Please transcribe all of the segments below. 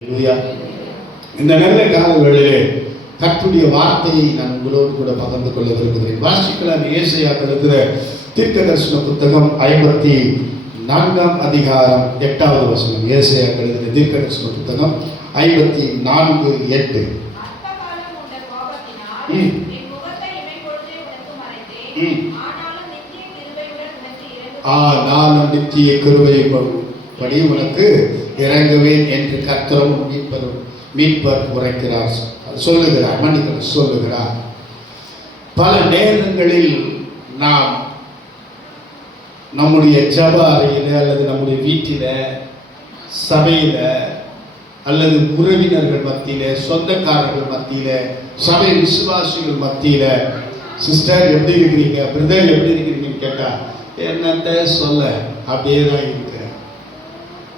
இந்த நல்ல கால வேளையிலே கர்த்தருடைய வார்த்தையை நான் உங்களோடு கூட பகிர்ந்து கொள்ள விரும்புகிறேன். வாசிக்கலாம். ஏசாயா எழுதின தீர்க்கதரிசன புத்தகம் 54 அதிகாரம் 8வது வசனம். ஏசாயா எழுதின தீர்க்கதரிசன புத்தகம் 54:8. ஆனாலும் நித்திய கிருபையின்படி உனக்கு இறங்குவேன் என்று கர்த்தரும் மீட்பர் உரைக்கிறார், சொல்லுகிறார், மன்னிக்கணும் சொல்லுகிறார். பல நேரங்களில் நாம் நம்முடைய ஜப அறையில அல்லது நம்முடைய வீட்டில, சபையில அல்லது உறவினர்கள் மத்தியில, சொந்தக்காரர்கள் மத்தியில, சபை விசுவாசிகள் மத்தியில, சிஸ்டர் எப்படி இருக்கிறீங்க, பிரதர் எப்படி இருக்கிறீங்கன்னு கேட்டா என்னத்த சொல்ல, அப்படியே தான் இருக்கிறேன்.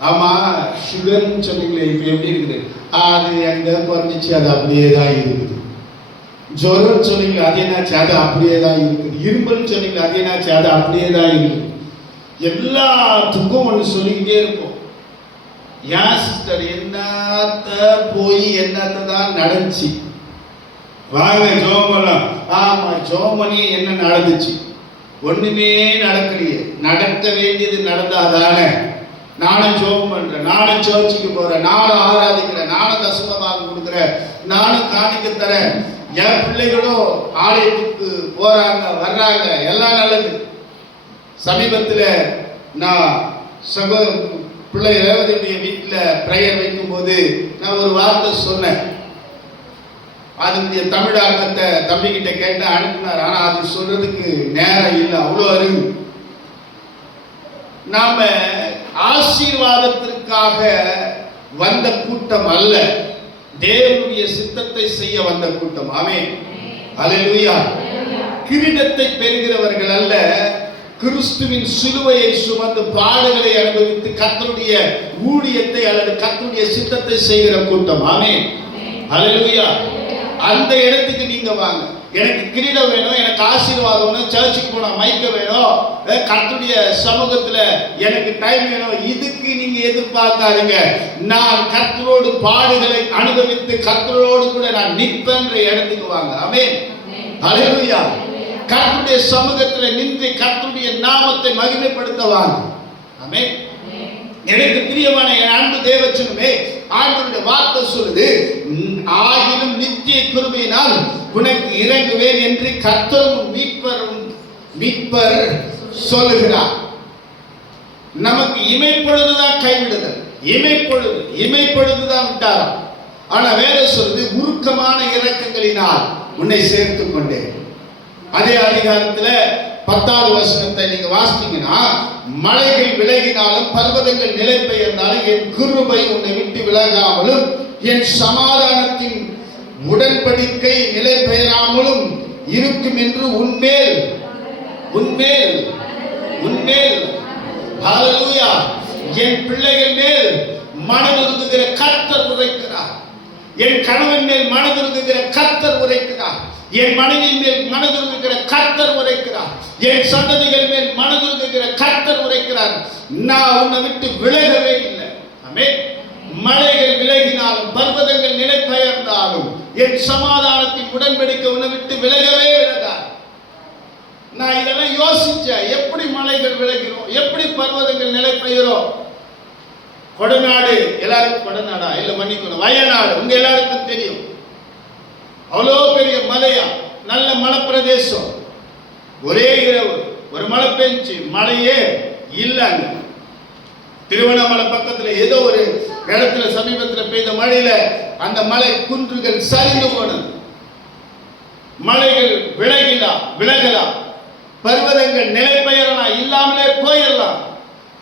ஆமா, சுகர்னு சொன்னீங்களே, இப்ப எப்படி இருக்குது? அது எங்க குறைஞ்சிச்சு, அது அப்படியே தான் இருக்குது. ஜொரம் சொன்னீங்களே, அது என்னாச்சு? அது அப்படியே தான் இருக்குது. இரும்பல் சொன்னீங்களே, அது என்னாச்சு? அது அப்படியே தான் இருக்குது. எல்லாத்துக்கும் ஒன்று சொல்லிக்கிட்டே இருப்போம். ஏன் சிஸ்டர், என்னத்த போய் என்னத்த தான் நடந்துச்சு? வாங்க ஜோம் பண்ணலாம். ஆமா, ஜோம் பண்ணி என்ன நடந்துச்சு? ஒண்ணுமே நடக்கலையே. நடக்க வேண்டியது நடந்தாதானே. நானும் ஜோம் பண்றேன், நானும் சர்ச்சுக்கு போறேன், நானும் ஆராதிக்கிறேன், நானும் தசமபாகம் கொடுக்குறேன், நானும் காணிக்க தரேன், என் பிள்ளைகளும் ஆலயத்துக்கு போறாங்க வர்றாங்க, எல்லாம் நல்லது. சமீபத்தில் நான் சப பிள்ளை ரேவதியுடைய வீட்டில் ப்ரேயர் வைக்கும் போது நான் ஒரு வார்த்தை சொன்னேன். அதனுடைய தமிழாக்கத்தை தம்பிக்கிட்ட கேட்ட அனுப்பினார். ஆனா அது சொல்றதுக்கு நேரம் இல்லை, அவ்வளோ அறிவு. நாம ஆசீர்வாதத்திற்காக வந்த கூட்டம் அல்ல, தேவனுடைய சித்தத்தை செய்ய வந்த கூட்டம். ஆமென், அல்லேலூயா. கிரீடத்தை பெறுகிறவர்கள் அல்ல, கிறிஸ்துவின் சிலுவையை சுமந்து பாடுகளை அனுபவித்து கர்த்தருடைய ஊழியத்தை அல்லது கர்த்தருடைய சித்தத்தை செய்கிற கூட்டம். ஆமென், அல்லேலூயா. அந்த இடத்துக்கு நீங்க வாங்க. எனக்கு கிரீடம் வேணும், எனக்கு ஆசீர்வாதம் வேணும், சர்ச்சுக்கு போனா மைக்க வேணும், கர்த்தருடைய சமூகத்துல எனக்கு டைம் வேணும், இதுக்கு நீங்க எதிர்பார்க்காதீங்க. நான் கர்த்தரோடு பாடுகளை அனுபவித்து கர்த்தரோடு கூட நான் நிற்பேன்ற இடத்துக்கு வாங்க. ஆமென், அல்லேலூயா. கர்த்தருடைய சமூகத்துல நின்று கர்த்தருடைய நாமத்தை மகிமைப்படுத்த வாங்க. ஆமென். எனக்கு பிரியமான என் அன்பு தேவச்சனமே, ஆண்டவருடைய வார்த்தை சொல்லுது, ஆகிலும் நித்திய கிருபையினால் உனக்கு இறங்குவேன் என்று கர்த்தரும் மீட்பர் சொல்லுகிறார். நமக்கு இமைப்பொழுதுதான் கைவிடுதல், இமைப்பொழுதுதான் விட்டாராம். ஆனா வேதம் சொல்லுது, உருக்கமான இரக்கங்களினால் உன்னை சேர்த்துக் கொண்டேன். அதே அதிகாரத்துல 10வது வசனத்தை நீங்க வாசித்தீங்கன்னா, மலைகள் விலகினாலும் பர்வதங்கள் நிலை பெயர்ந்தாலும் என் கிருபை உன்னை விட்டு விலகாமலும் என் சமாதானத்தின் உடன்படிக்கை நிலை பெயராமலும் இருக்கும் என்று உன்மேல் ஹல்லேலூயா என் பிள்ளைகள் மேல் மனதுருகுகிற கர்த்தர் உரைக்கிறார். என் கணவன் மேல் மனதுருகுகிற கர்த்தர் உரைக்கிறார். என் மனைவியின் மேல் மனதுருகுகிற கர்த்தர் உரைக்கிறார். என் சந்ததிகள் மேல் மனதுருகுகிற கர்த்தர் உரைக்கிறார். நான் உன்னை விட்டு விலகவே இல்லை. ஆமென். மலைகள் விலகினாலும் பர்வதங்கள் நிலை பெயர்ந்தாலும் என் சமாதானத்தின் உடன்படிக்கை உன்னை விட்டு விலகவே விலகாது. நான் இதெல்லாம் யோசிச்சேன். எப்படி மலைகள் விலகிறோம், எப்படி பர்வதங்கள் நிலை பெயரும்? கொடநாடு, எல்லாருக்கும் கொடநாடா இல்ல மன்னிக்கணும், வயநாடு உங்க எல்லாருக்கும் தெரியும். அவ்வளோ பெரிய மலையா, நல்ல மலைப்பிரதேசம். ஒரே இரவு ஒரு மழை பெஞ்சு, மழையே இல்லைங்க. திருவண்ணாமலை பக்கத்துல ஏதோ ஒரு இடத்துல சமீபத்தில் பெய்த மழையில அந்த மலை குன்றுகள் சரிந்து போனது. மலைகள் விலகலாம், பர்வதங்கள் நிலை பெயரலாம், இல்லாமலே போயிடலாம்.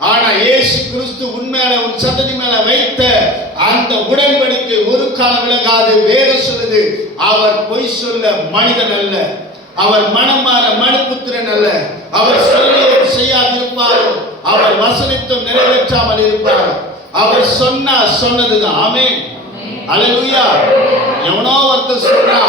ஆனா இயேசு கிறிஸ்து உண்மையில உன் சந்ததி மேல வைத்த அந்த உடன்படிக்கை ஒரு காலம் விலகாது. வேதம் சொல்லுது, அவர் பொய் சொல்ல மனிதன் அல்ல, அவர் மனம் மாற மனுபுத்திரன் அல்ல. அவர் சொல்லியதை செய்யாதிருப்பாரோ, அவர் வசனித்தும் நிறைவேற்றாமல் இருப்பாரோ. அவர் சொன்னதுதான். ஆமென், அல்லேலூயா. எவனோ ஒருத்தர் சொன்னா,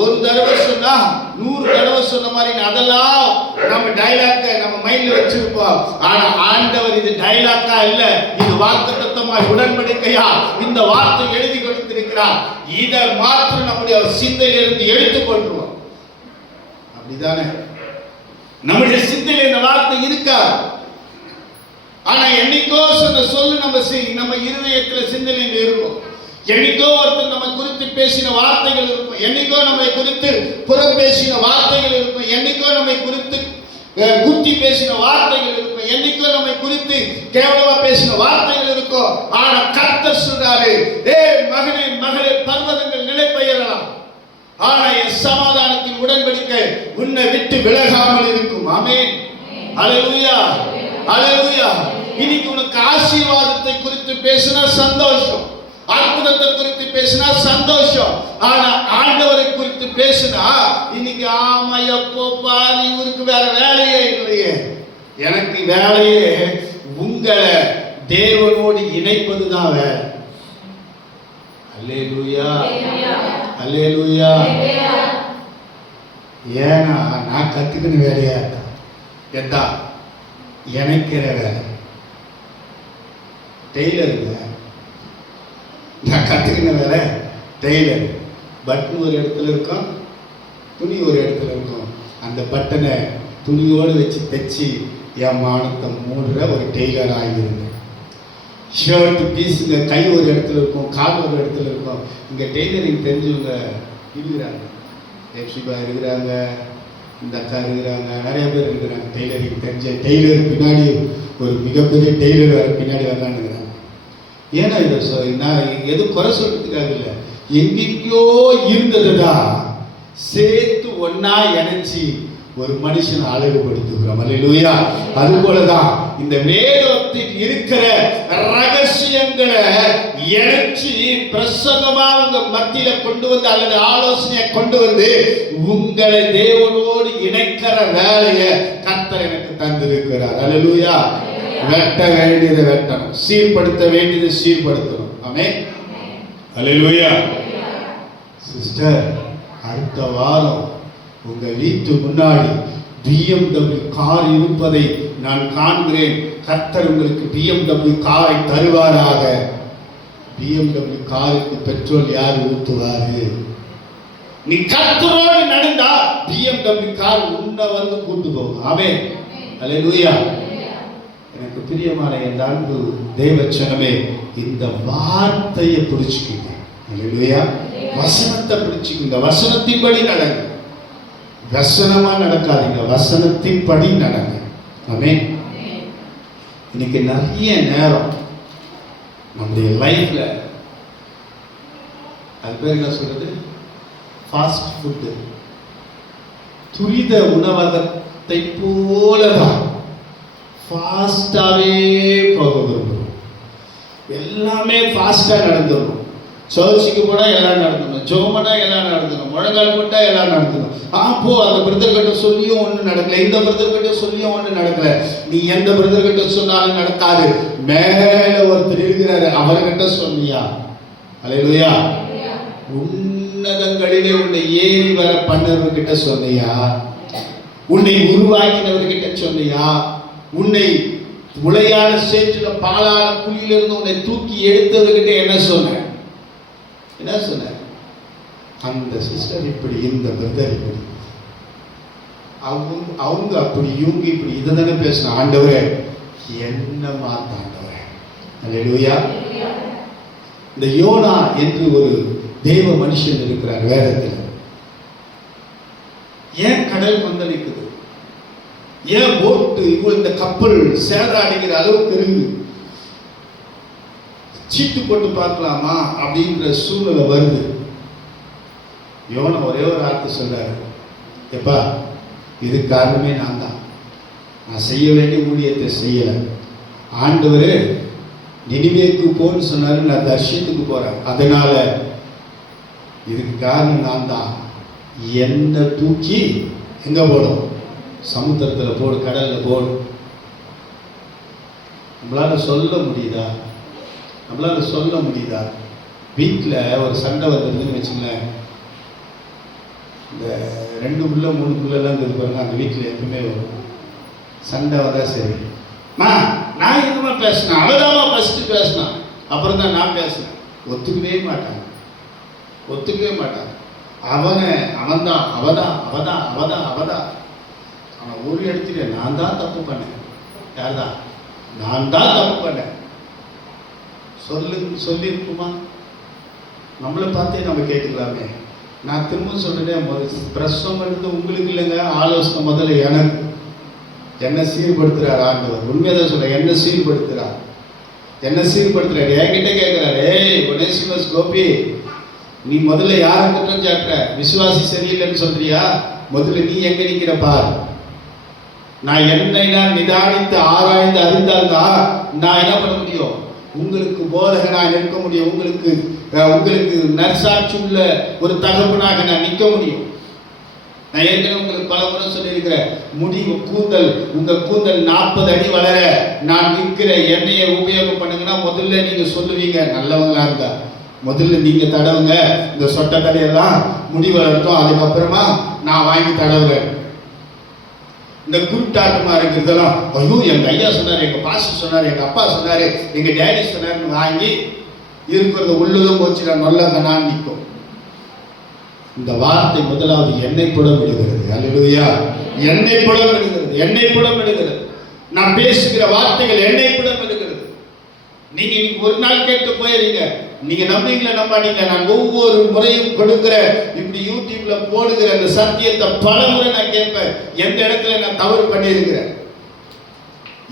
ஒரு தடவை சொன்னா 100 தடவை சொன்ன மாதிரி அதெல்லாம் நம்ம டைலாக்க நம்ம மைண்ட்ல வச்சிருப்போம். ஆனா ஆண்டவர் இது டைலாக்கா இல்ல, இது வாக்குத்தத்தமாய் உடன்படிக்கையா இந்த வார்த்தை எழுதி கொடுத்திருக்கிறார். இதை மாத்திரம் நம்முடைய சிந்தையிலிருந்து எடுத்து கொள்றோம். அப்படிதானே? நம்முடைய சிந்தையில இந்த வார்த்தை இருக்கா? ஆனா என்னைக்கோ சொன்ன சொல்லு நம்ம இருதயத்துல சிந்தனையில் இருக்கும். என்னைக்கோ ஒருத்தர் நம்ம குறித்து பேசின வார்த்தைகள் இருக்கும். என்னைக்கோ நம்மை குறித்து புறம் பேசின வார்த்தைகள் இருக்கும். என்னைக்கோ நம்மை குறித்து குத்தி பேசின வார்த்தைகள் இருக்கும். என்னைக்கோ நம்மை குறித்து கேவலமா பேசின வார்த்தைகள் இருக்கும். ஆனா கர்த்தர் சொல்றாரு, மகனே மகளே, பர்வதங்கள் நிலைபெயரலாம், ஆனா என் சமாதானத்தின் உடன்படிக்கை உன்னை விட்டு விலகாமல் இருக்கும். ஆமென். அல்லேலூயா, அல்லேலூயா. இன்னைக்கு உனக்கு ஆசீர்வாதத்தை குறித்து பேசினா சந்தோஷம், அற்புதத்தை குறித்து பேசினா சந்தோஷம். ஆனா ஆண்டவரை குறித்து பேசினா இன்னைக்கு ஆமா எப்போ பாரு இவருக்கு வேற வேலையே இல்லையே. எனக்கு வேலையே உங்களை தேவனோடு இணைப்பதுதான் வேலை. அல்லேலூயா, அல்லேலூயா. ஏன்னா நான் கத்துக்கின வேலையா இருக்கா எதா இணைக்கிற வேலை. டெய்லருங்க, நான் கற்றுக்கின வேலை டெய்லர். பட்டன் ஒரு இடத்துல இருக்கும், துணி ஒரு இடத்துல இருக்கும். அந்த பட்டனை துணியோடு வச்சு தைச்சி என் மானத்தை மூடுற ஒரு டெய்லர் ஆகியிருந்தேன். ஷர்ட் பீஸுங்க கை ஒரு இடத்துல இருக்கும், கால் ஒரு இடத்துல இருக்கும். இங்கே டெய்லரிங் தெரிஞ்சவங்க இருக்கிறாங்க, எப்சிபா இருக்கிறாங்க, இந்த அக்கா இருக்கிறாங்க, நிறைய பேர் இருக்கிறாங்க டெய்லரிங் தெரிஞ்ச. டெய்லர் பின்னாடி ஒரு மிகப்பெரிய டெய்லர் வேறு பின்னாடி வரலான்னுங்கிறாங்க. ஏன்னா இதை நான் எதுவும் குறை சொல்றதுக்காக இல்லை, எங்கேயோ இருந்ததுதான் சேர்த்து ஒன்னா இணைச்சி ஒரு மனுஷனை அழகுபடுத்துகிறோம். அல்லேலூயா. அது போலதான் இந்த வேதத்தில் இருக்கிற ரகசியங்களை இணைச்சி பிரசங்கமா உங்க மத்தியில கொண்டு வந்து அல்லது ஆலோசனையை கொண்டு வந்து உங்களை தேவனோடு இணைக்கிற வேலையை கர்த்தர் எனக்கு தந்திருக்கிறார். அல்லேலூயா. வெட்ட வேண்டியதை வெட்டணும், சீர்படுத்த வேண்டியதை சீர்படுத்தணும். ஆமென். அல்லேலூயா. சிஸ்டர், அடுத்த வாரம் உங்க வீட்டு முன்னாடி BMW கார் இருப்பதை நான் காண்கிறேன். கர்த்தர் உங்களுக்கு BMW காரை தருவாராக. BMW காருக்கு பெட்ரோல் யார் ஊத்துவாரு? நீ கர்த்தரோடு நடந்தா BMW கார் உன்னை வந்து கூட்டு போகும். ஆமென். அல்லேலூயா. எனக்கு பிரியமான என் அன்பு தேவச்சனமே, இந்த வார்த்தையை பிடிச்சுக்குங்க. அல்லேலூயா. வசனத்தை பிடிச்சுக்குங்க, வசனத்தின்படி நடங்க. வசனமா நடக்காதீங்க, வசனத்தின்படி நடங்க. ஆமென். இன்னைக்கு நிறைய நேரம் நம்முடைய லைஃப்ல அது பேர் என்ன சொல்றது, ஃபாஸ்ட் ஃபுட்டு, துரித உணவகத்தை போலதான் ஃபாஸ்டாவே போக விரும்புகிறோம். எல்லாமே ஃபாஸ்டா நடந்துடும். சர்ச்சுக்கு போனா எல்லாம் நடத்தணும், ஜோமனா எல்லாம் நடத்தணும், முழங்கால் போட்டா எல்லாம் நடத்தணும். போ அந்த பிரதர் கிட்ட சொல்லியும் ஒண்ணு நடக்கல, இந்த பிரதர் கிட்ட சொல்லியும் ஒண்ணு நடக்கல. நீ எந்த பிரதர் கிட்ட சொன்னாலும் நடக்காது. மேல ஒருத்தர் இருக்கிறாரு, அவர்கிட்ட சொன்னியா? அல்லேலூயா. உன்னதங்களிலே உன்னை ஏறி வர பண்ணவர்கிட்ட சொன்னியா? உன்னை உருவாக்கினவர்கிட்ட சொன்னியா? உன்னை உளையான சேற்றுல பாலான குழியிலிருந்து உன்னை தூக்கி எடுத்தவர்கிட்ட என்ன சொன்ன? என்ன சொன்ன? அந்த சிஸ்டர் இப்படி, இந்த பிரதர் இப்படி, அவங்க அப்படி, இவங்க இப்படி, இதை தானே பேசின. ஆண்டவரே என்ன மாத்தாண்டவரே. அல்லேலூயா. இந்த யோனா என்று ஒரு தேவ மனுஷன் இருக்கிறார் வேதத்தில். ஏன் கடல் கொந்தளிக்குது? ஏன் போட்டு இந்த கப்பல் சேதாடிக்கிற அளவுக்கு இருக்கு? சீட்டு போட்டு பார்க்கலாமா அப்படின்ற சூழ்நிலை வருது. யோனா ஒரே ஒரு வார்த்தை சொல்றாரு, எப்பா இது காரணமே நான் தான், நான் செய்ய வேண்டிய ஊழியத்தை செய்யல. ஆண்டவரே நினிவேக்கு போன்னு சொன்னாரு, நான் தர்ஷனத்துக்கு போறேன், அதனால இதுக்கு காரணம் நான் தான். என்ன தூக்கி எங்க போடும்? சமுத்திரத்துல போடு, கடல்ல போடு. நம்மளால சொல்ல முடியுதா? நம்மளால சொல்ல முடியுதா? வீட்டில் ஒரு சண்டை வந்துருதுன்னு வச்சுங்களேன், இந்த 2 புள்ள 3 புள்ளெல்லாம் இருந்தது பாருங்க, அந்த வீட்டில் எப்பவுமே வரும். சண்டை வந்தால் சரி, நான் எதுவுமா பேசினேன், அவதாமா ஃபஸ்ட்டு பேசினான், அப்புறம் தான் நான் பேசினேன். ஒத்துக்கவே மாட்டாங்க. அவன்தான் அவன் ஒரு இடத்துல நான் தான் தப்பு பண்ணேன். யார்தான்? நான் தான் தப்பு பண்ணேன். சொல்லியிருக்குமா? நம்மளை பார்த்தே நம்ம கேட்டுக்கலாமே. நான் திரும்ப சொல்றேன், பிரசவம் எடுத்து உங்களுக்கு இல்லைங்க, ஆலோசனை முதல்ல எனக்கு. என்ன சீர்படுத்துறார் ஆண்டவர். உண்மையாக சொல்ல, என்ன சீர்படுத்துறார். என்கிட்ட கேட்கிறார், ஏய் ஒனேசிமஸ் கோபி, நீ முதல்ல யாரை குற்றம் சாட்டுற? விசுவாசி சரியில்லைன்னு சொல்றியா? முதல்ல நீ எங்க நிக்கிற பார். நான் என்னை நிதானித்து ஆராய்ந்து அறிந்தால்தான் நான் என்ன பண்ண முடியும்? உங்களுக்கு போதகனா நிற்க முடியும். உங்களுக்கு நற்சாட்சி உள்ள ஒரு தகப்பனாக நான் நிற்க முடியும். நான் ஏற்கனவே உங்களுக்கு பல முறை சொல்லியிருக்கிறேன், உங்க கூந்தல் 40 அடி வளர நான் விற்கிற எண்ணெயை உபயோகம் பண்ணுங்கன்னா முதல்ல நீங்க சொல்லுவீங்க, நல்லவங்களா இருந்தா முதல்ல நீங்க தடவுங்க, இந்த சொட்ட கடையெல்லாம் முடி வளர்த்தோம், அதுக்கப்புறமா நான் வாங்கி தடவுறேன். இந்த குருட்டாட்டமா இருக்கிறதெல்லாம், ஐயோ எங்க ஐயா சொன்னார், எங்க பாஸ்டர் சொன்னார், எங்க அப்பா சொன்னாரு, எங்க டேடி சொன்னார்னு வாங்கி இருக்கிறத உள்ளதும் போச்சு நல்லதான் நிற்கும். இந்த வார்த்தை முதலாவது எண்ணெய் புடம் விடுகிறது. அல்லேலூயா. எண்ணெய் புடம் விடுகிறது. நான் பேசுகிற வார்த்தைகள் எண்ணெய் புடம் விடுகிறது. நீங்க இன்னைக்கு ஒரு நாள் கேட்டு போயிருங்க, நீங்க நம்பீங்களா நம்பாதீங்க, நான் ஒவ்வொரு முறையும் கொடுக்கிற இப்படி யூடியூப்ல போடுகிற அந்த சத்தியத்தை பல முறை நான் கேட்பேன். எந்த இடத்துல நான் தவறு பண்ணியிருக்கிறேன்,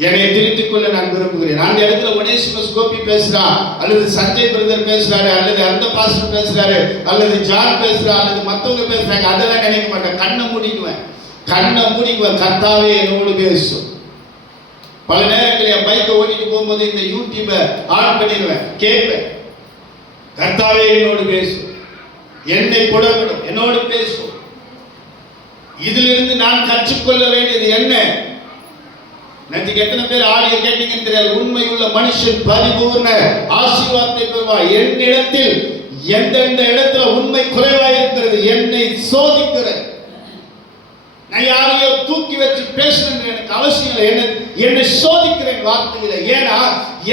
என்னை திருத்திக் கொள்ள நான் விரும்புகிறேன். அந்த இடத்துல ஒனேசிமஸ் கோபி பேசுறா, அல்லது சஞ்சய் பிரதர் பேசுறாரு, அல்லது அந்த பாஸ்டர் பேசுறாரு, அல்லது ஜான் பேசுறா, அல்லது மற்றவங்க பேசுறாங்க, அதெல்லாம் நினைக்க மாட்டேன். கண்ணை மூடிக்குவேன். கர்த்தாவே என்னோடு பேசும். பல நேரங்களில் என் பைக்கை ஓட்டிட்டு போகும்போது இந்த யூடியூபை ஆன் பண்ணிடுவேன், கேட்பேன். கர்த்தாவே என்னோடு பேசும், என்னை புடவிடும், என்னோடு பேசும். இதிலிருந்து நான் கற்றுக்கொள்ள வேண்டியது என்ன? நேற்றுக்கு எத்தனை பேர் ஆடியோ கேட்டீங்கன்னு தெரியாது. உண்மையுள்ள மனுஷன் பரிபூர்ண ஆசீர்வாதத்தை பெறுவார். என்னிடத்தில் எந்தெந்த இடத்துல உண்மை குறைவாக இருக்கிறது என்னை சோதிக்கிறேன். நான் யாரையோ தூக்கி வச்சு பேசணும் எனக்கு அவசியம் இல்லை. என்னை சோதிக்கிறேன் வார்த்தையில. ஏன்னா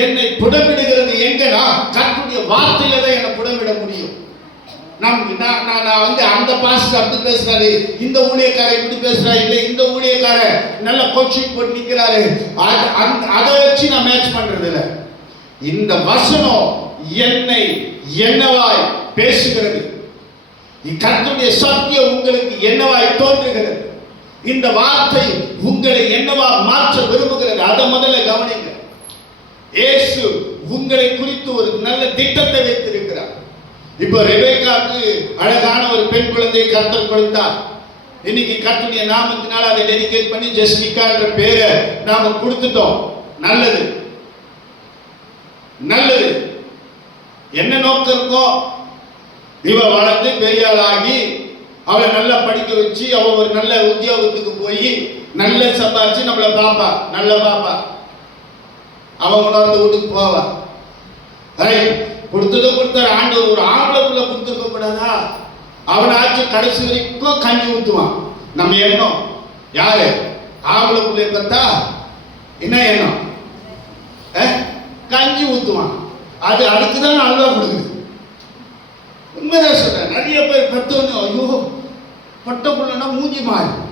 என்னை புடமிடுகிறது எங்கன்னா கர்த்தருடைய வார்த்தையில தான் என்னை புடமிட முடியும். நான் அந்த பாஸ்டர் அப்படி பேசுறாரு, இந்த ஊழியக்காரர் இப்படி பேசுறாரு, இல்லை இந்த ஊழியக்காரர் நல்ல கோச்சிங் போட்டு நிற்கிறாரு, அதை வச்சு நான் மேட்ச் பண்றது இல்லை. இந்த வசனம் என்னை என்னவாய் பேசுகிறது, கர்த்தருடைய சத்தியம் உங்களுக்கு என்னவாய் தோன்றுகிறது, இந்த வார்த்தை உங்களை என்னவா மாற்ற விரும்புகிறது, அதை முதல்ல கவனிங்க. இயேசு உங்களை குறித்து ஒரு நல்ல திட்டத்தை வைத்திருக்கிறார். இப்போ ரெபேக்காவுக்கு அழகான ஒரு பெண் குழந்தையை கர்த்தர் கொடுத்தார். இன்னைக்கு கர்த்தருடைய நாமத்தினால அதை டெடிகேட் பண்ணி ஜெஸ்மிகா என்ற பேரை நாம கொடுத்துட்டோம். நல்லது. என்ன நோக்கம் இருக்கோ, இவ வளர்ந்து பெரிய ஆளாகி அவளை நல்லா படிக்க வச்சு அவ ஒரு நல்ல உத்தியோகத்துக்கு போய் நல்ல சம்பாதிச்சு நம்மளை பாப்பா, நல்ல பாப்பா, அவன் உணர்ந்து வீட்டுக்கு போவா. கொடுத்தாரு ஆண்டவர். ஒரு ஆம்பளைக்குள்ள கொடுத்துருக்க கூடாதா? அவனாச்சும் கடைசி வரைக்கும் கஞ்சி ஊத்துவான். நம்ம எண்ணம் யாரு? ஆம்பளைக்குள்ள பார்த்தா என்ன எண்ணம்? கஞ்சி ஊத்துவான். அது அதுக்குதான் அல்வா கொடுக்குது. உண்மைதான் சொல்றேன். நிறைய பேர் பெற்றவங்க, ஐயோ பட்ட புள்ளனா மூஞ்சி மாறும்.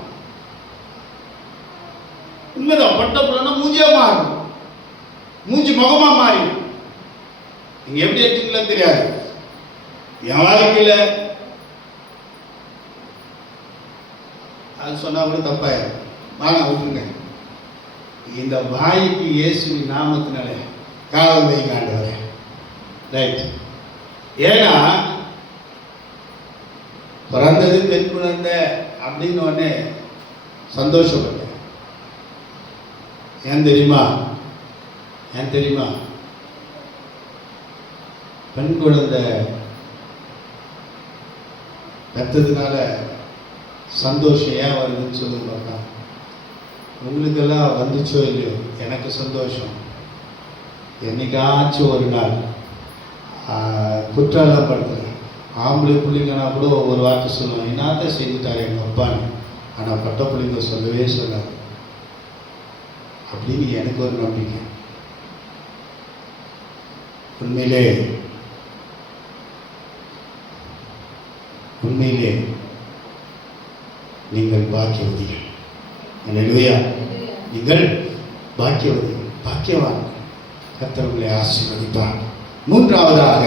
உண்மைதான், பட்ட புள்ளனா மூஞ்சியா மாறும், மூஞ்சி முகமா மாறி. நீங்க எப்படி எடுத்துக்கலாம் தெரியாது. என் வாழ்க்கையில அது சொன்னா கூட தப்பாயிரும். வாங்க விட்டுருங்க. இந்த வாய்க்கு இயேசுவின் நாமத்தினாலே காவல் வைங்க ஆண்டவரே. ரைட். ஏன்னா பிறந்தது பெண் குழந்தை அப்படின்னு உடனே சந்தோஷப்பட்டேன். ஏன் தெரியுமா? பெண் குழந்தை பெற்றதுனால சந்தோஷம் ஏன் வருதுன்னு சொல்லுங்க பார்க்கலாம். உங்களுக்கெல்லாம் வந்துச்சோ இல்லையோ, எனக்கு சந்தோஷம். என்னைக்காச்சும் ஒரு நாள் குற்றாலம் படுத்துறேன். ஆம்பளை பிள்ளைங்கன்னா கூட ஒரு வார்த்தை சொல்லுவாங்க, என்னத்த செஞ்சுட்டாரு எங்கள் அப்பான்னு. ஆனால் பட்ட பிள்ளைங்க சொல்லவே சொல்லாது அப்படின்னு எனக்கு ஒரு நம்பிக்கை. உண்மையிலே உண்மையிலே நீங்கள் பாக்கியவதிகள். அல்லேலூயா. நீங்கள் பாக்கியவதிகள், பாக்கியவான். கர்த்தர் உங்களை ஆசீர்வதிப்பார். மூன்றாவதாக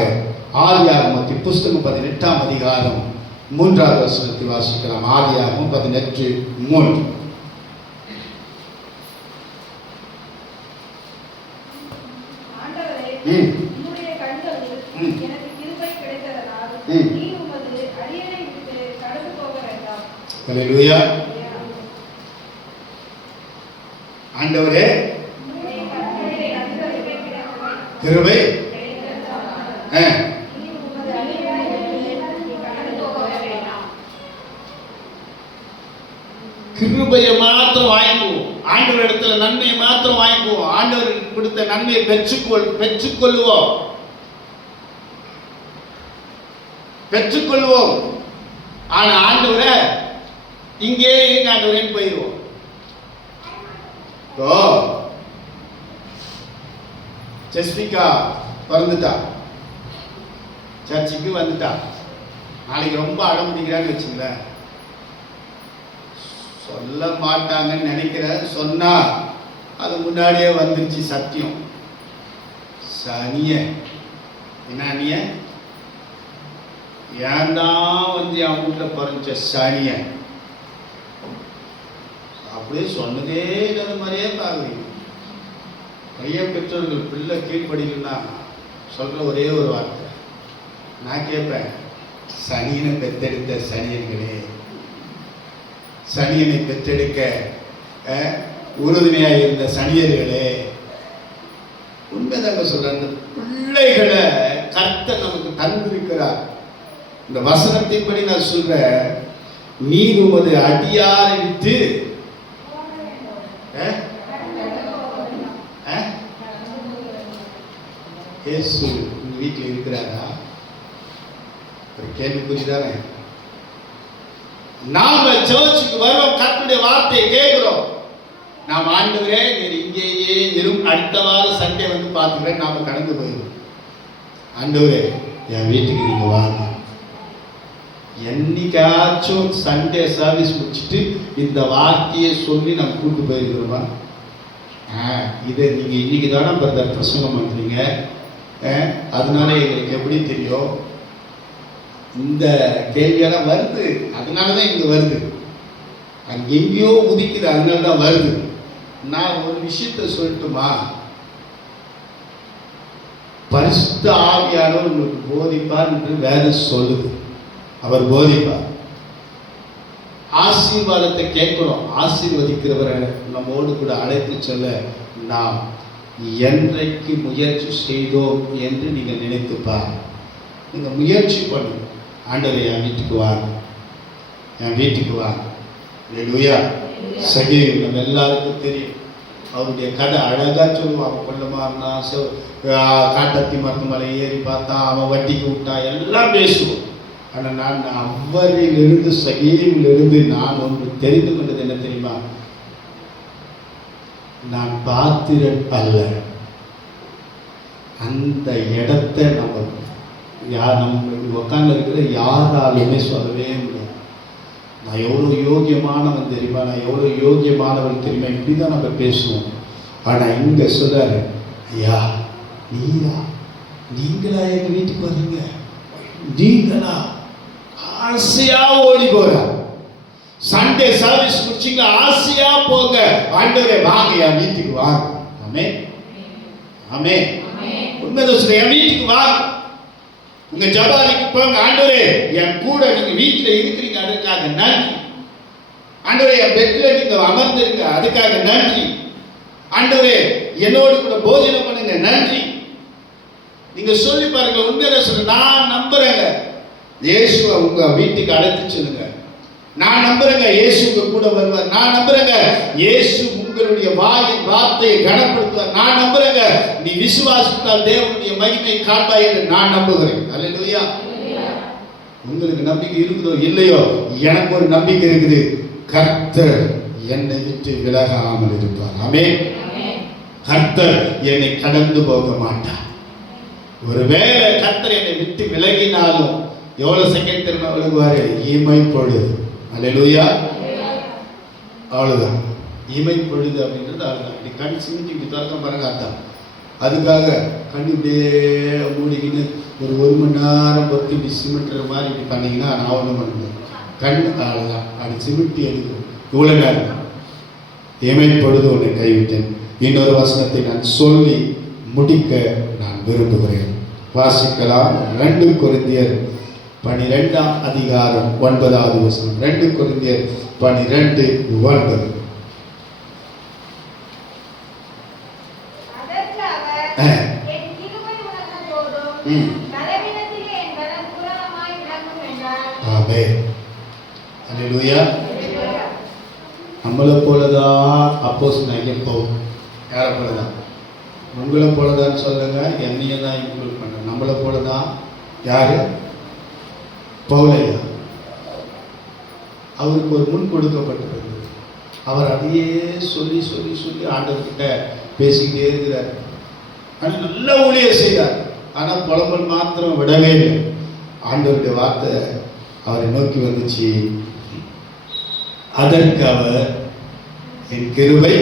ஆதியாகமத்தின் புஸ்தகம் 18ஆம் அதிகாரம் 3வது வசனத்தை வாசிக்கலாம். ஆதியாகமம் 18:3. அல்லேலூயா. ஆண்டவரே கிருபை கிருபையை மாத்திரம் வாங்கிக்குவோம். ஆண்டவர் இடத்துல நன்மையை மாத்திரம் வாங்கிக்குவோம். ஆண்டவர் கொடுத்த நன்மையை பெற்றுக்கொள்வோம். ஆனா ஆண்டவரை இங்கே இருங்க ஆண்டவரேன்னு போயிடுவோம். ஜெஸ்விகா பிறந்துட்டா, சர்ச்சுக்கு வந்துட்டா. நாளைக்கு ரொம்ப அடம் பிடிக்கிறான்னு வச்சுங்களேன். சொல்ல மாட்டாங்கன்னு நினைக்கிறேன். சொன்னா அது முன்னாடியே வந்துருச்சு சத்தியம். சனிய என்ன நீ ஏன்தான் வந்து என் வீட்டில் பிறந்த சனிய அப்படியே சொன்னதே இல்லாத மாதிரியே பார்க்குறீங்க. நிறைய பெற்றோர்கள் பிள்ளை கீழ்படிக்கலன்னா சொல்கிற ஒரே ஒரு வார்த்தை நான் கேட்பேன், சனியனை பெற்றெடுத்த சனியன்களே, சனியனை பெற்றெடுக்க உறுதுணையாக இருந்த சனியர்களே, உண்மைதாங்க சொல்றேன். அந்த பிள்ளைகளை கர்த்தர் நமக்கு தந்திருக்கிறார். இந்த வசனத்தின்படி நான் சொல்றேன், நீர் உமது அடியாரை விட்டு இயேசு உங்க வீட்டில் இருக்கிறாரா? ஒரு கேள்விக்குறிதானே. நாம சர்ச்சுக்கு வரோம், கர்த்தருடைய வார்த்தையை கேட்கிறோம். நாம் ஆண்டவரே நீர் இங்கேயே இரும், அடுத்த வாரம் சண்டே வந்து பார்த்துக்கிறேன் நாம கடந்து போயிடும். ஆண்டவரே என் வீட்டுக்கு நீங்க வாங்க. என்னைக்காச்சும் சண்டே சர்வீஸ் முடிச்சுட்டு இந்த வார்த்தையை சொல்லி நம்ம கூட்டு போயிருக்கிறோமா? இதை நீங்க இன்னைக்கு தானே பிரதர் பிரசங்கம் பண்றீங்க, அதனால எங்களுக்கு எப்படி தெரியும்? இந்த கேள்வியெல்லாம் வருது, அதனாலதான் இங்க வருது. அங்க எங்கேயோ உதிக்குது, அதனாலதான் வருது. நான் ஒரு விஷயத்த சொல்லட்டுமா? பரிசுத்த ஆவியானவர் உங்களுக்கு போதிப்பார் என்று வேதம் சொல்லுது. அவர் போதிப்பார். ஆசீர்வாதத்தை கேட்கிறோம். ஆசீர்வதிக்கிறவரை நம்மோடு கூட அழைத்து சொல்ல நாம் என்றைக்கு முயற்சி செய்தோம் என்று நீங்கள் நினைத்துப்பார். நீங்க முயற்சி பண்ணுங்க. ஆண்டவரே என் வீட்டுக்கு வாங்க, என் வீட்டுக்கு வாங்க. அல்லேலூயா. சகேயு நம்ம எல்லாருக்கும் தெரியும். அவருடைய கதை அழகா சொல்லுவான். கொள்ளமாறினா, காட்டத்தி மரத்து மலை ஏறி பார்த்தான், அவன் வட்டிக்கு விட்டான், எல்லாம் பேசுவோம். ஆனால் நான் அவரிலிருந்து சகேயுவிலிருந்து நான் ஒன்று தெரிந்து கொண்டது என்ன தெரியுமா? நான் பாத்திரன் அல்ல. அந்த இடத்தை நம்ம உட்கார்ந்து இருக்கிற யாராலுமே சொல்லவே முடியாது. நான் எவ்வளோ யோகியமானவன் தெரியுமா, நான் எவ்வளோ யோகியமானவன் தெரியுமா, இப்படிதான் நம்ம பேசுவோம். ஆனால் இங்கே சொல்றாரு, ஐயா நீங்களா எங்க வீட்டுக்கு வர்றீங்க? நீங்களா? ஆசையா ஓடி போற. சண்டே சர்வீஸ் முடிச்சிங்க, ஆசையா போங்க. ஆண்டவரே வாங்க, என் வீட்டுக்கு வாங்க. ஆமென், ஆமென். உண்மைதான் சொல்றேன், என் வீட்டுக்கு வாங்க. உங்க ஜபாரிக்கு போங்க. ஆண்டவரே என் கூட நீங்க வீட்டுல இருக்கிறீங்க, அதுக்காக நன்றி. ஆண்டவரே என் பெட்ல நீங்க அமர்ந்திருங்க, அதுக்காக நன்றி. ஆண்டவரே என்னோடு கூட போஜனம் பண்ணுங்க, நன்றி. நீங்க சொல்லி பாருங்க. உண்மையில சொல்ல நான் நம்புறேங்க. இயேசுவை உங்க வீட்டுக்கு அழைத்து சொல்லுங்க. நான் நம்புறேங்க இயேசு உங்க கூட வருவார். நான் நம்புறேங்க இயேசு உங்களுடைய வாயின் வார்த்தையை கனப்படுத்துவார். நான் நம்புறேங்க நீ விசுவாசித்தால் தேவனுடைய மகிமை காண்பாய் என்று நான் நம்புகிறேன். அல்லேலூயா. உங்களுக்கு நம்பிக்கை இருக்குதோ இல்லையோ, எனக்கு ஒரு நம்பிக்கை இருக்குது. கர்த்தர் என்னை விட்டு விலகாமல் இருப்பார். ஆமென். கர்த்தர் என்னை கடந்து போக மாட்டார். ஒருவேளை கர்த்தர் என்னை விட்டு விலகினாலும் எவ்வளவு செகண்ட் திரும்ப விலகுவாரு? இமை பொழுது. அல்லேலூயா. அவ்வளவுதான். இமை பொழுது அப்படின்றது அவ்வளவுதான். இப்படி கண் சிமிட்டி இப்படி திறக்க பாருங்க, அதான். அதுக்காக கண் இப்படியே மூடிக்கின்னு ஒரு மணி நேரம் பொறுத்து இப்படி சிமிட்டுற மாதிரி இப்படி பண்ணீங்கன்னா நான் ஒன்றும் பண்ணுவேன். கண் அவ்வளோதான். அப்படி சிமிட்டி எடுக்கும். இவ்வளோ நேரம் இமை பொழுது உன்னை கைவிட்டேன். இன்னொரு வசனத்தை நான் சொல்லி முடிக்க நான் விரும்புகிறேன். வாசிக்கலாம். 2 கொரிந்தியர் 12 அதிகாரம் 9வது வசனம். 2 கொரிந்தியர் 12:9. நம்மளை போலதான் அப்போஸ்தலனாகிய பவுல். யாரை போலதான்? உங்களை போலதான் சொல்லுங்க, என்னைய தான் இன்க்ளூட் பண்ண. நம்மளை போலதான். யாரு? பவுலையா. அவருக்கு ஒரு முன் கொடுக்கப்பட்டிருந்தது. அவர் அதையே சொல்லி சொல்லி சொல்லி ஆண்டவர்கிட்ட பேசிக்கிட்டே இருக்கிறார். ஆனால் நல்ல ஊழியர் செய்தார். ஆனால் புலம்பல் மாத்திரம் விடவே இல்லை. ஆண்டவருடைய வார்த்தை அவரை நோக்கி வந்துச்சு. அதற்கு அவர் என் கிருபை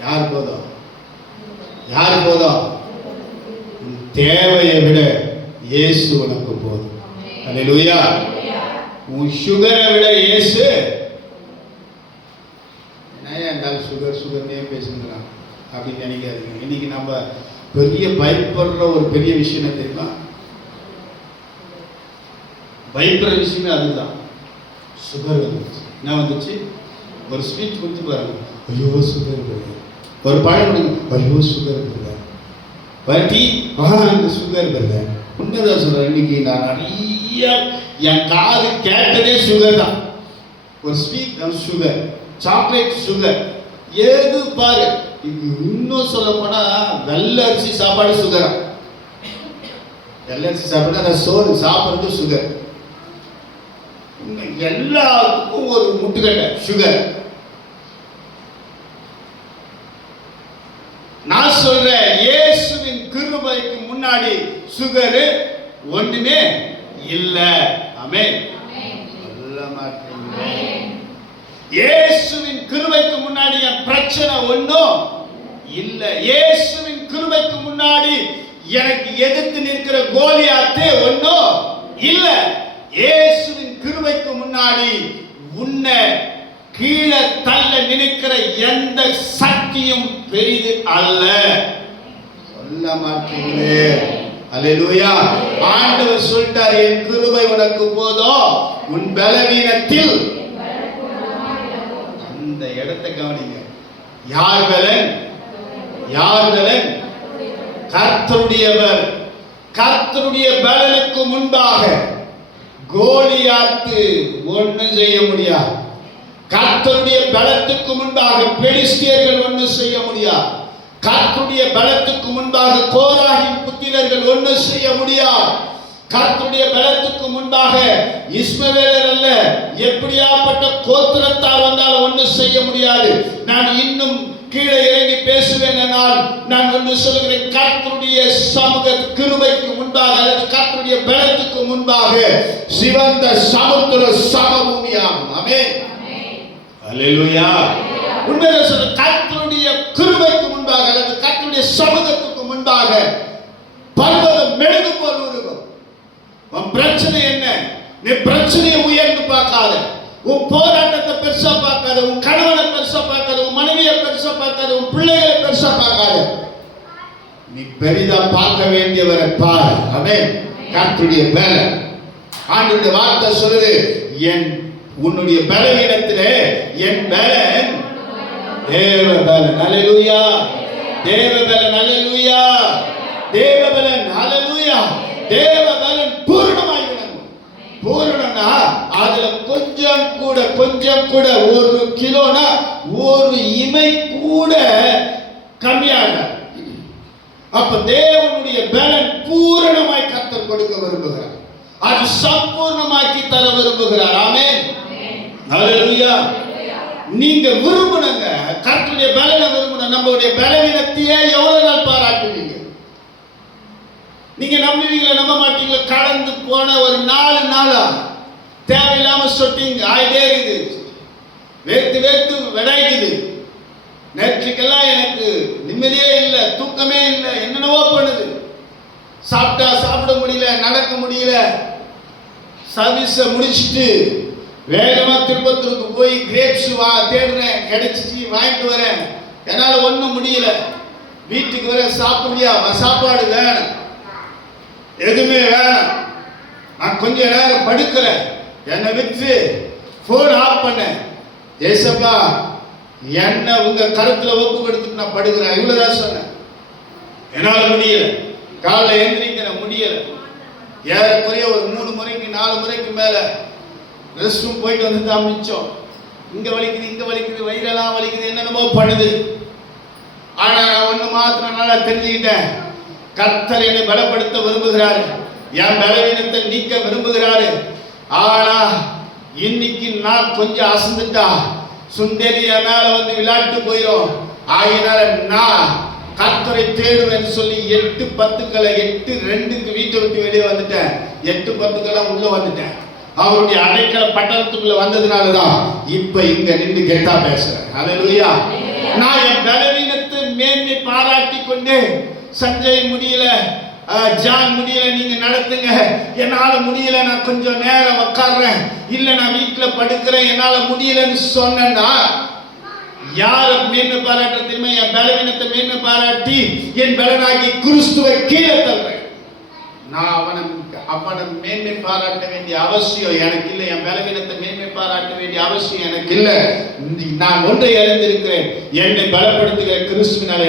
யார் போதும்? யார் போதும்? தேவையை விட இயேசு உனக்கு போதும். அல்லேலூயா. உன் சுகரை விட இயேசு. என்ன சுகர் சுகர்னே பேசுகிறான் அப்படின்னு நினைக்காதீங்க. இன்னைக்கு நம்ம பெரிய பயப்படுற ஒரு பெரிய விஷயம் தெரியுமா? பயப்படுற விஷயமே அதுதான். சுகர் வந்துச்சு. என்ன வந்துச்சு? ஒரு ஸ்வீட் கொடுத்து பாருங்க, ஐயோ சுகர் வருது. ஒரு பழம் கொடுங்க, ஐயோ சுகர் வருது. வட்டி அந்த சுகர் வருது. உண்மைதான் சொல்றேன். இன்னைக்கு நான் நிறைய என் காது கேட்டதே சுகர் தான். ஒரு ஸ்வீட் சுகர், சாக்லேட் சுகர், ஏது பாரு. இன்னும் சொல்ல போனா வெள்ளை அரிசி சாப்பாடு சுகரா? வெள்ளை அரிசி சாப்பாடு அந்த சோறு சாப்பிட்றது சுகர். எல்லாத்துக்கும் ஒரு முட்டுக்கட்டை சுகர். நான் சொல்றேன், இயேசுவின் கிருபைக்கு முன்னாடி சுகர் ஒண்ணுமே இல்ல. ஆமென். இயேசுவின் கிருபைக்கு முன்னாடி என் பிரச்சனை ஒண்ணும் இல்ல. இயேசுவின் கிருபைக்கு முன்னாடி எனக்கு எதிர்த்து நிற்கிற கோலியாத்தே ஒண்ணும் இல்ல. இயேசுவின் கிருபைக்கு முன்னாடி உன்னை கீழே தள்ள நினைக்கிற எந்த சக்தியும் பெரிது அல்ல. சொல்ல மாட்டீங்களே. அல்லேலூயா. ஆண்டவர் சொல்லிட்டார், என் கிருபை உனக்கு போதும், உன் பலவீனத்தில். அந்த இடத்தை கவனிங்க. யார் பலன்? யார் பலன்? கர்த்தருடைய பலன். கர்த்தருடைய பலனுக்கு முன்பாக கோலியாத்து ஒன்றும் செய்ய முடியாது. கர்த்தருடைய பலத்துக்கு முன்பாக பெலிஸ்தியர்கள் ஒன்றும் செய்ய முடியாது. கர்த்தருடைய பலத்துக்கு முன்பாக கோராகின் புத்திரர்கள் ஒன்றும் செய்ய முடியாது. கர்த்தருடைய பலத்துக்கு முன்பாக இஸ்மவேலர் அல்ல, எப்படியாப்பட்ட கோத்திரத்தார் வந்தாலும் ஒன்றும் செய்ய முடியாது. நான் இன்னும் கீழே இறங்கி பேசுவேன். நான் ஒன்று சொல்கிறேன், கர்த்தருடைய சமூக கிருபைக்கு முன்பாக அல்லது கர்த்தருடைய பலத்துக்கு முன்பாக சிவந்த சமுத்திர சமபூமியாகும். ஆமென். அல்லேலூயா. உண்மையிலே சொல்ற, கர்த்தருடைய கிருபைக்கு முன்பாக அல்லது கர்த்தருடைய சமூகத்துக்கு முன்பாக பர்வதம் மெழுகு போல் உருகும். உன் பிரச்சனை என்ன? நீ பிரச்சனையை உயர்ந்து பார்க்காத. உன் போராட்டத்தை பெருசா பார்க்காத. உன் கணவனை பெருசா பார்க்காத. உன் மனைவியை பெருசா பார்க்காத. உன் பிள்ளைகளை பெருசா பார்க்காத. நீ பெரிதா பார்க்க வேண்டியவரை பாரு. ஆமென். கர்த்தருடைய பலன். ஆண்டவருடைய வார்த்தை சொல்லுது, உன்னுடைய பலவீனத்திலே என் பலன் தேவ பலன். அல்லேலூயா. தேவ பலன். அல்லேலூயா. தேவ பலன். அல்லேலூயா. தேவ பலன் பூரணமாய் விளங்கும். பூரணம்னா அதுல கொஞ்சம் கூட 1 கிலோனா 1 இமை கூட கம்மியாக. அப்ப தேவனுடைய பலன் பூரணமாய் கர்த்தர் கொடுக்க விரும்புகிறார். அது சம்பூர்ணமாக்கி தர விரும்புகிறார். ஆமென். ஹல்லேலூயா. நீங்க விரும்புனங்க கர்த்தருடைய பலனை விரும்புன. நம்மளுடைய பலவீனத்தையே எவ்வளவு நாள் பாராட்டுவீங்க? நீங்க நம்புவீங்களா நம்ப மாட்டீங்களா? கடந்து போன ஒரு 4 நாளா தேவையில்லாம சொட்டிங் ஆயிட்டே இருக்குது, வேர்த்து விடாய்க்குது. நேற்றுக்கெல்லாம் எனக்கு நிம்மதியே இல்லை, தூக்கமே இல்லை, என்னென்னவோ பண்ணுது. சாப்பிட முடியல, நடக்க முடியல. சர்வீஸை முடிச்சுட்டு வேகமா திருப்பத்தூருக்கு போய் கிரேப்ஸ் தேடுறேன், கிடைச்சிச்சு, வாங்கிட்டு வரேன். என்னால ஒன்றும் முடியல. வீட்டுக்கு வர சாப்பிடுறியா? சாப்பாடு வேணும், எதுவுமே வேணும். நான் கொஞ்ச நேரம் படுக்கிறேன், என்னை விட்டு போன் ஆஃப் பண்ண. ஏசப்பா என்ன உங்க கருத்துல ஒப்பு கொடுத்துட்டு நான் படுக்கிறேன், இவ்வளவுதான் சொன்னேன். என்னால முடியல, காலைல எழுந்திரிக்கிற முடியல. ஏறக்குறைய ஒரு 3 முறைக்கு 4 முறைக்கு மேல ரெஸ்ட் ரூம் போயிட்டு வந்து தான் மிச்சம். இங்க வலிக்குது, இங்க வலிக்குது, வயிறெல்லாம் வலிக்குது, என்னென்னமோ பண்ணுது. ஆனா நான் ஒண்ணு மாத்திரம் நல்லா தெரிஞ்சுக்கிட்டேன், கர்த்தர் என்னை பலப்படுத்த விரும்புகிறாரு, என் பலவீனத்தை நீக்க விரும்புகிறாரு. ஆனா இன்னைக்கு நான் கொஞ்சம் அசந்துட்டா சுந்தரிய மேல வந்து விளையாட்டு போயிடும். ஆகினால நான் கர்த்தரை தேடுவேன் சொல்லி 8:10 8:02 வீட்டை விட்டு வெளியே வந்துட்டேன். 8:10 உள்ள வந்துட்டேன். அவருடைய அடைக்கல பட்டணத்துக்குள்ள வந்ததுனாலதான் இப்ப இங்க நின்று கெட்டா பேசுறேன். ஹல்லேலூயா. நான் என் பலவீனத்தை மேன்மை பாராட்டி கொண்டு, சஞ்சய் முடியல, ஜான் முடியல, நீங்க நடத்துங்க, என்னால முடியல, நான் கொஞ்சம் நேரம் உட்கார்றேன், இல்ல நான் வீட்டுல படுக்கிறேன், என்னால முடியலன்னு சொன்னா யார மேன்மை பாராட்ட தெரியுமா? என் பலவீனத்தை மேன்மை பாராட்டி என் பலனாகி கிறிஸ்துவை கீழே தள்ளுறேன். நான் அவனை மேன்மை பாராட்ட வேண்டிய அவசியம் எனக்கு இல்லை. என் பலவீனத்தை மேன்மை பாராட்ட வேண்டிய அவசியம் எனக்கு இல்லை. நான் ஒன்றை அறிந்திருக்கிறேன், என்னை பலப்படுத்துகிற கிறிஸ்துவினால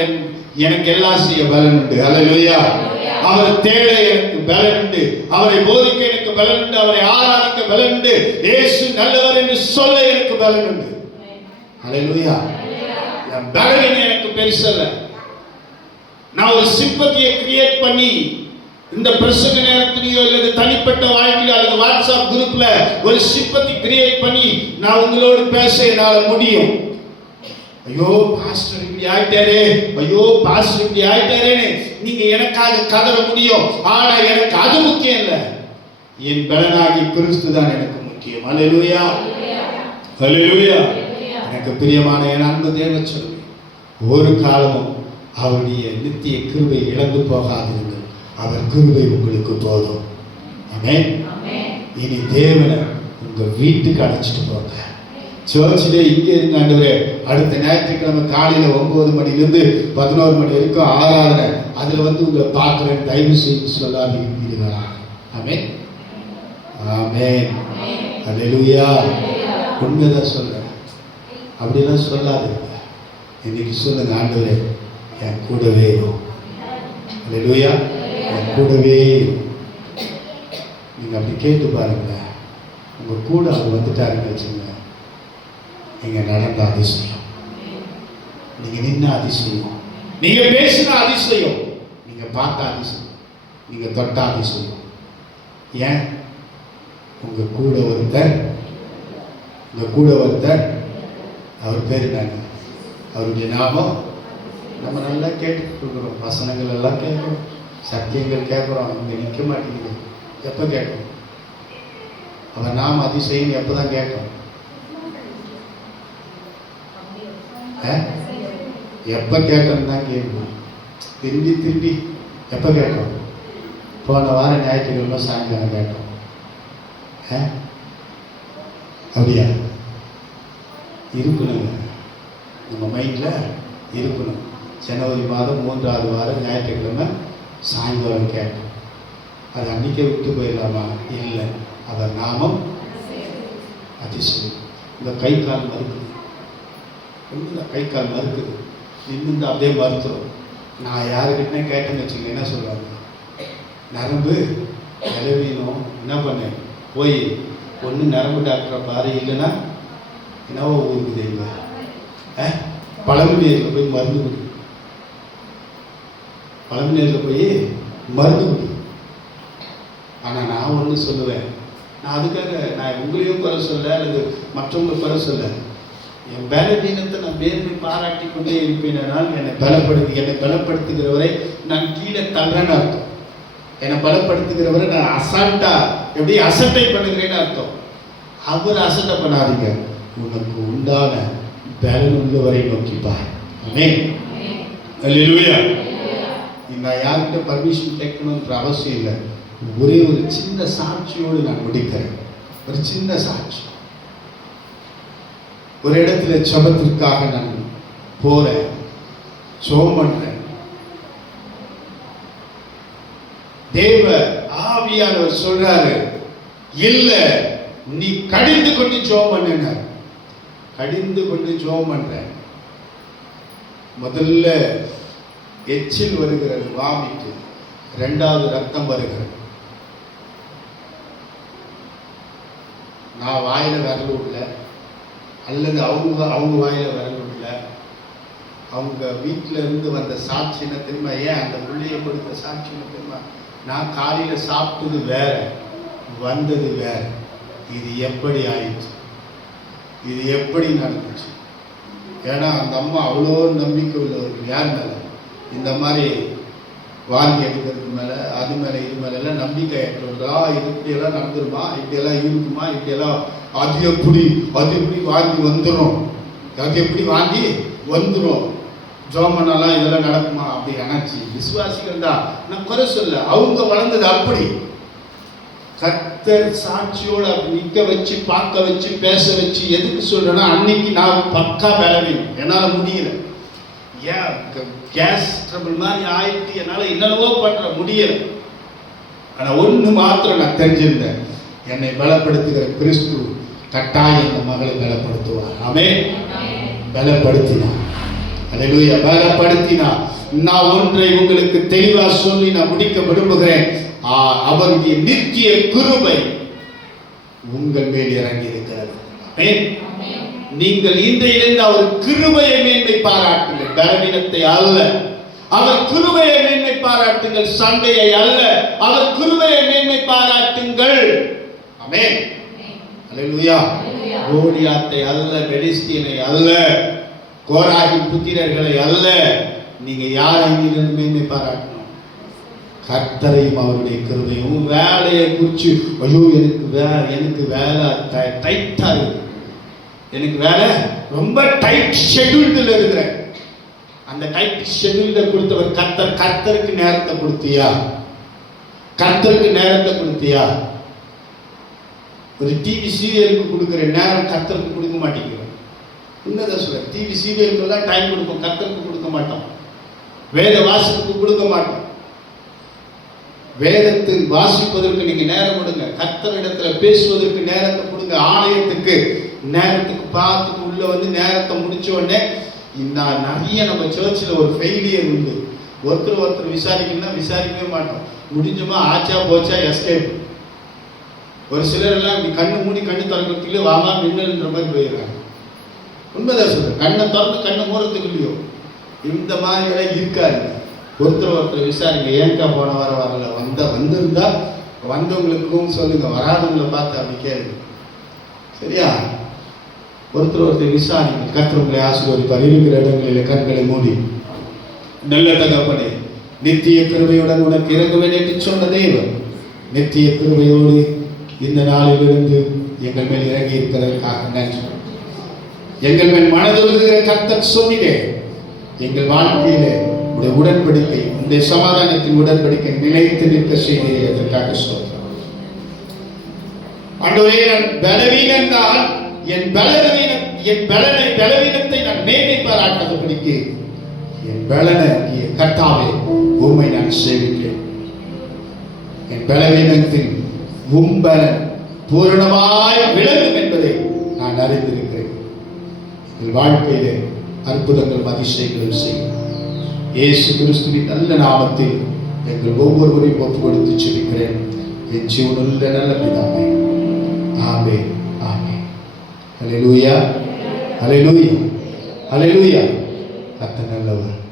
எனக்கு எல்லாம் செய்ய பலன் உண்டு. ஹல்லேலூயா. அவரை தேட எனக்கு பலன் உண்டு, அவரை போதிக்க எனக்கு பலன் உண்டு, அவரை ஆராதிக்க பலன் உண்டு, இயேசு நல்லவர் என்று சொல்ல எனக்கு பலன் உண்டு. ஹல்லேலூயா. என் பலவீனம் எனக்கு பெருசல்ல. நான் ஒரு சிம்பத்தியை கிரியேட் பண்ணி இந்த பிரசங்க நேரத்திலேயோ அல்லது தனிப்பட்ட வாழ்க்கையில அல்லது வாட்ஸ்அப் குரூப்ல ஒரு சிம்பத்தி கிரியேட் பண்ணி நான் உங்களோடு பேச என்னால முடியும். ஐயோ பாஸ்டர் இப்படி ஆயிட்டாரே, ஐயோ பாஸ்டர் இப்படி ஆயிட்டாரேன்னு நீங்க எனக்காக கதற முடியும். ஆனா எனக்கு அது முக்கியம் இல்லை, என் பலனாகி கிறிஸ்து தான் எனக்கு முக்கியம். ஹல்லேலூயா. ஹல்லேலூயா. எனக்கு பிரியமான என் அன்பு தேவ சொல்லுங்க, ஒரு காலமும் அவருடைய நித்திய கிருபை இழந்து போகாதீர்கள். அவர் கிருபை உங்களுக்கு போதும். ஆமென். இனி தேவனை உங்க வீட்டுக்கு அழைச்சிட்டு போங்க. சர்ச்சிலே இங்கே இருங்க ஆண்டவரே, அடுத்த ஞாயிற்றுக்கிழமை காலையில 9 மணிலிருந்து 11 மணி வரைக்கும் ஆராதனை, அதுல வந்து உங்களை பார்க்கிறேன், தயவு செய்து சொல்லாதீர்களா. ஆமென். ஆமென். ஹல்லேலூயா. உண்மைதான் சொல்றேன், அப்படிலாம் சொல்லாதீங்க. இன்னைக்கு சொல்லுங்க, ஆண்டவரே என் கூடவே. ஹல்லேலூயா. என் கூடவே. நீங்க அப்படி கேட்டு பாருங்க, உங்க கூட அவர் வந்துட்டாருன்னு வச்சுங்க, நீங்க நடந்த அதிசயம், நீங்க நின்ன அதிசயம், நீங்க பேசின அதிசயம், நீங்க பார்த்த அதிசயம், நீங்க தொட்ட அதிசயம். ஏன்? உங்க கூட ஒருத்தர், அவர் பேரு நாங்க, அவருடைய நாமம் நம்ம நல்லா கேட்டுட்டு இருக்கிறோம், வசனங்கள் எல்லாம் கேட்கிறோம், சத்தியங்கள் கேட்கிறோம். இங்க நிற்க மாட்டேங்குது. எப்ப கேட்கும்? அவர் நாம அதிசயம் எப்பதான் கேட்கும்? எப்ப கேட்டோம் தான் கேட்கும். திரும்பி எப்ப கேட்டோம்? போன வாரம் ஞாயிற்றுக்கிழமை சாயங்காலம் கேட்டோம். அப்படியா? இருக்கணுங்க, நம்ம மைண்ட்ல இருக்கணும். ஜனவரி மாதம் 3வது வாரம் ஞாயிற்றுக்கிழமை சாயங்காலம் கேட்டோம். அது அன்னைக்கே விட்டு போயிடலாமா? இல்லை. அவர் நாமம் அதிசயம். இந்த கை கால் மறுக்குது, கை கால் மறுக்குது, நின்று அப்படியே மறுத்துரும். நான் யாருக்கிட்டே கேட்டேன்னு வச்சுக்கோங்க, என்ன சொல்லுவாங்க? நரம்பு பலவீனம், என்ன பண்ணேன், போய் ஒன்று நரம்பு டாக்டரை பாரு, இல்லைன்னா என்னவோ ஊருக்கு தெரியுமா பழமநீரில் போய் மருந்து குடி, பழமநீரில் போய் மருந்து குடி. ஆனால் நான் ஒன்று சொல்லுவேன், நான் அதுக்காக நான் உங்களையும் குறை சொல்ல அல்லது மற்றவங்க குறை சொல்ல, என் பலவீனத்தை நான் மேன்மை பாராட்டி கொண்டே இருப்பேனால் என்னை பலப்படுத்துகிறவரை நான் கீழே தள்ளுறேன்னு அர்த்தம். என்னை பலப்படுத்துகிறவரை நான் அசால்ட்டா எப்படி அசட்டை பண்ணுகிறேன்னு அர்த்தம். அவர் அசட்டை பண்ணாதீங்க, உனக்கு உண்டான பலன் உள்ளவரை நோக்கிப்பார். ஆமென். அல்லேலூயா. நான் யார்கிட்ட பர்மிஷன் கேட்கணுன்ற அவசியம் இல்லை. ஒரே ஒரு சின்ன சாட்சியோடு நான் முடிக்கிறேன். ஒரு சின்ன சாட்சி. ஒரு இடத்துல ஜெபத்திற்காக நான் போறேன், ஜெபம் பண்றேன். தேவ ஆவியானவர் சொல்றாரு, இல்ல நீ கடிந்து கொண்டு ஜெபம் பண்ணு. கடிந்து கொண்டு ஜெபம் பண்றேன். முதல்ல எச்சில் வருகிறது வாமிக்கு, இரண்டாவது ரத்தம் வருகிறது. நான் வாயில விரல் விடல, அல்லது அவங்க வாயில விரல் விடல. அவங்க வீட்டில இருந்து வந்த சாட்சி என்ன தெரியுமா? ஏன் அந்த பிள்ளையை கொடுத்த சாட்சி என்ன தெரியுமா? நான் காலையில சாப்பிட்டது வேற, வந்தது வேற. இது எப்படி ஆயிடுச்சு, இது எப்படி நடந்துச்சு? ஏன்னா அந்த அம்மா அவ்வளோ நம்பிக்கை உள்ளவர்கள். யார் மேல? இந்த மாதிரி வாங்கி எடுக்கிறதுக்கு மேலே, அது மேலே, இது மேலெல்லாம் நம்பிக்கை ஏற்றவர்களா? இது இப்படியெல்லாம் நடந்துருமா, இப்படியெல்லாம் இருக்குமா, இப்படியெல்லாம் அது எப்படி வாங்கி வந்துடும், அது எப்படி வாங்கி வந்துடும், ஜோமனாலாம் இதெல்லாம் நடக்குமா அப்படி நினைச்சு விசுவாசிகள் தான். நான் குறை சொல்ல, அவங்க வளர்ந்தது அப்படி. கர்த்தர் சாட்சியோட நிற்க வச்சு, பார்க்க வச்சு, பேச வச்சு. எதுக்கு சொல்றேன்னா, அன்னைக்கு நான் பக்கா பலவீனம், என்னால் முடியல. ஏன் கேஸ் ட்ரபிள் மாதிரி ஆயிட்டு என்னால் என்னென்னவோ பண்ற முடியல. ஆனால் ஒன்று மாத்திரம் நான் தெரிஞ்சிருந்தேன், என்னை பலப்படுத்துகிற கிறிஸ்து கட்டாயம் இந்த மகளை பலப்படுத்துவார். ஆமென். பலப்படுத்தினார். அல்லேலூயா. பலப்படுத்தினார். நான் ஒன்றை உங்களுக்கு தெளிவா சொல்லி நான் முடிக்க விரும்புகிறேன். அவருடைய நித்திய கிருபை உங்கள் மேல் இறங்கி இருக்கிறது. ஆமென். நீங்கள் இன்றையிலிருந்து அவர் கிருபையை மேன்மை பாராட்டுங்கள், பலவீனத்தை அல்ல. அவர் கிருபையை மேன்மை பாராட்டுங்கள், சண்டையை அல்ல. அவர் கிருபையை மேன்மை பாராட்டுங்கள். ஆமென். அல்லேலூயா. கோலியாத்தை அல்ல, பெலிஸ்தீனை அல்ல, கோராகின் புத்திரர்களை அல்ல. நீங்க யாரை மேன்மை பாராட்டணும்? கர்த்தரையும் அவருடைய கிருபையும். வேலையை குறித்து ஐயோ எனக்கு வேலை டைட்டா இருக்கு, எனக்கு வேலை ரொம்ப டைட் ஷெட்யூல்டில் இருக்கிறேன். அந்த டைட் ஷெட்யூல்ட கொடுத்தவர் கர்த்தர். கர்த்தருக்கு நேரத்தை கொடுத்தியா? கர்த்தருக்கு நேரத்தை கொடுத்தியா? ஒரு டிவி சீரியலுக்கு கொடுக்குற நேரம் கர்த்தருக்கு கொடுக்க மாட்டேங்கிறோம். உண்மைதான் சொல்ற. டிவி சீரியலுக்கெல்லாம் டைம் கொடுப்போம், கர்த்தருக்கு கொடுக்க மாட்டோம். வேத வாசிப்புக்கு கொடுக்க மாட்டோம். வேதத்தை வாசிப்பதற்கு நீங்க நேரம் கொடுங்க, கர்த்தரிடத்துல பேசுவதற்கு நேரத்தை கொடுங்க, ஆலயத்துக்கு நேரத்துக்கு பார்த்துக்கு உள்ள வந்து நேரத்தை முடிச்ச உடனே. இந்த நிறைய நம்ம சர்ச்சில் ஒரு ஃபெயிலியர் உண்டு. ஒருத்தர் விசாரிக்கணும்னா விசாரிக்கவே மாட்டோம். முடிஞ்சுமா ஆச்சா போச்சா எஸ்கேப். ஒரு சிலர் எல்லாம் இப்படி கண்ணு மூடி கண்ணு திறக்கிறதுக்குள்ளே வாமா மின்னல்ன்ற மாதிரி போயிடுறாங்க. உண்மைதான் சொல்றேன். கண்ணை திறந்து கண்ணை மூடுறதுக்குள்ளேயோ இந்த மாதிரி எல்லாம் இருக்காது. ஒருத்தர் விசாரிங்க, ஏன்கா போன வாரம் வரல, வந்திருந்தா வந்தவங்களுக்கும் சொல்லுங்க, வராதவங்களை பார்த்து அப்படி கேளுங்க. சரியா? ஒருத்தர் விசாரிங்க. கர்த்தர் உங்களை ஆசீர்வதிப்பார். இருக்கிற இடங்களில் கண்களை மூடி, நல்ல தகப்பனே, நித்திய கிருபையுடன் உனக்கு இறங்குவேன் என்று சொன்ன தேவன் நித்திய கிருபையோடு இந்த நாளிலிருந்து எங்கள் மேல் இறங்கி இருக்கிறதற்காக நன்றி. எங்கள் மேல் மனதுருகிற கர்த்தர் சொன்னீரே, எங்கள் வாழ்க்கையிலே உடைய உடன்படிக்கை, உடைய சமாதானத்தின் உடன்படிக்கை நிலைத்து நிற்க செய்தீரே, அதற்காக சொல்றேன். ஆண்டவரே, நான் பலவீனன் தான். என் பலவீனத்தை நான் மேன்மை பாராட்டாதபடிக்கு என் பலனாகிய கர்த்தாவே உம்மை நான் சேவிக்கிறேன். என் பலவீனத்தில் உம்பலன் பூரணமாய் விளங்கும் என்பதை நான் அறிந்திருக்கிறேன். என் வாழ்க்கையிலே அற்புதங்களும் அதிசயங்களும் செய்யும். இயேசு கிறிஸ்துவின் நல்ல நாமத்தில் எங்கள் ஒவ்வொருவரையும் ஒப்பு கொடுத்து செபிக்கிறேன். என் ஜீவனுள்ள நல்ல பிதாவே. ஆமென் ஆமென். அல்லேலூயா அல்லேலூயா அல்லேலூயா. கர்த்தர் நல்லவர்.